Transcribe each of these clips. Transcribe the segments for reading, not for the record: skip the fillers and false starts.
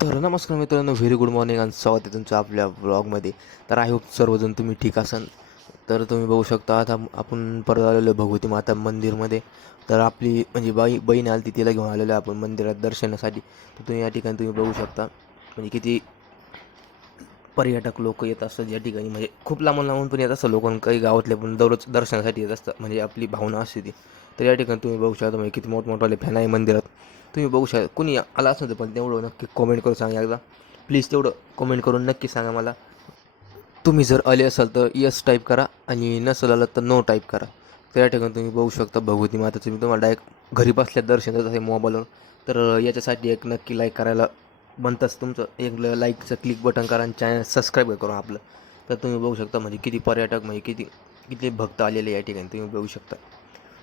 तर नमस्कार मित्रांनो, व्हेरी गुड मॉर्निंग आणि स्वागत आहे तुमचं आपल्या ब्लॉगमध्ये. तर आय होप सर्वजण तुम्ही ठीक असाल. तर तुम्ही बघू शकता आता आपण परत आलेलो आहे भगवती माता मंदिरमध्ये. तर आपली म्हणजे बहीण आली ती तिला घेऊन आलेलो आहे आपण मंदिरात दर्शनासाठी. तर तुम्ही या ठिकाणी तुम्ही बघू शकता म्हणजे किती पर्यटक लोक येत असतात या ठिकाणी. म्हणजे खूप लांबून लांबून पण येत असतात लोक, काही गावातले पण दररोज दर्शनासाठी येत असतात. म्हणजे आपली भावना असते ती. तर या ठिकाणी तुम्ही बघू शकता म्हणजे किती मोठमोठाले फॅन आहे मंदिरात. तुम्ही बघू शकता कुणी आला असं पण तेवढं नक्की कॉमेंट करून सांगा एकदा. प्लीज तेवढं कॉमेंट करून नक्की सांगा मला. तुम्ही जर आले असाल तर यस टाईप करा आणि नसेल आलं तर नो टाईप करा. तर या ठिकाणी तुम्ही बघू शकता भगवती माताचं मी तुम्हाला डायरेक्ट घरी बसल्या दर्शन देत आहे मोबाईलवर. तर याच्यासाठी एक नक्की लाईक करायला बनतंच तुमचं. एक लाईकचं क्लिक बटन करा आणि चॅनल सबस्क्राईब करा आपलं. तर तुम्ही बघू शकता म्हणजे किती पर्यटक म्हणजे किती किती भक्त आलेले या ठिकाणी तुम्ही बघू शकता.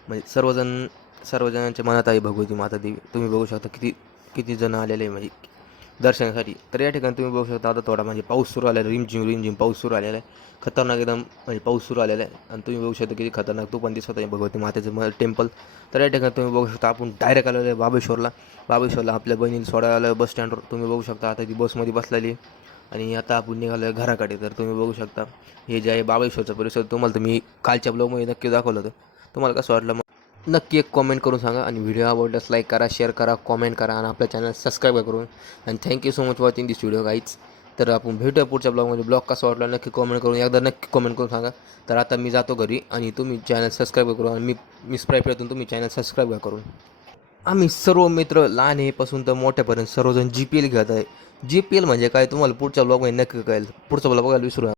म्हणजे सर्वजणांच्या मनात आहे भगवती माता देवी. तुम्ही बघू शकता किती किती जण आलेले आहे म्हणजे दर्शनासाठी. तर या ठिकाणी तुम्ही बघू शकता आता थोडा म्हणजे पाऊस सुरू आलेला आहे, रिमझिम पाऊस सुरू आलेला आहे. खतरनाक एकदम म्हणजे पाऊस सुरू आलेला आहे आणि तुम्ही बघू शकता किती खतरनाक तो पण दिसत आहे भगवती मातेचं टेम्पल. तर या ठिकाणी तुम्ही बघू शकता आपण डायरेक्ट आलेलो आहे बाबेश्वरला आपल्या बहिणीला सोडायला आलं बस स्टँडवर. तुम्ही बघू शकता आता ती बसमध्ये बसलेली आहे आणि आता आपण निघालो आहे घराकडे. तर तुम्ही बघू शकता हे जे आहे बाबेश्वरचा परिसर तुम्हाला तर मी कालच्या ब्लॉगमध्ये नक्की दाखवलं होतं. तुम्हाला कसं वाटलं नक्की एक कॉमेंट करून सांगा आणि व्हिडिओ आवडल्यास लाईक करा, शेअर करा, कॉमेंट करा आणि आपल्या चॅनल सबस्क्राईब करून. आणि थँक्यू सो मच वॉचिंग दिस व्हिडिओ गाईज. तर आपण भेटूया पुढच्या ब्लॉगमध्ये. ब्लॉग कसा वाटला नक्की कॉमेंट करून एकदा नक्की कॉमेंट करून सांगा. तर आता मी जातो घरी आणि तुम्ही चॅनल सबस्क्राईब करून आणि मी स्प्राईपयातून तुम्ही चॅनल सबस्क्राईब करून. आम्ही सर्व मित्र लहानपासून तर मोठ्यापर्यंत सर्वजण GPL घेत आहे. GPL म्हणजे काय तुम्हाला पुढच्या ब्लॉगमध्ये नक्की कळेल. पुढचा ब्लॉग बघायला विसरू नका.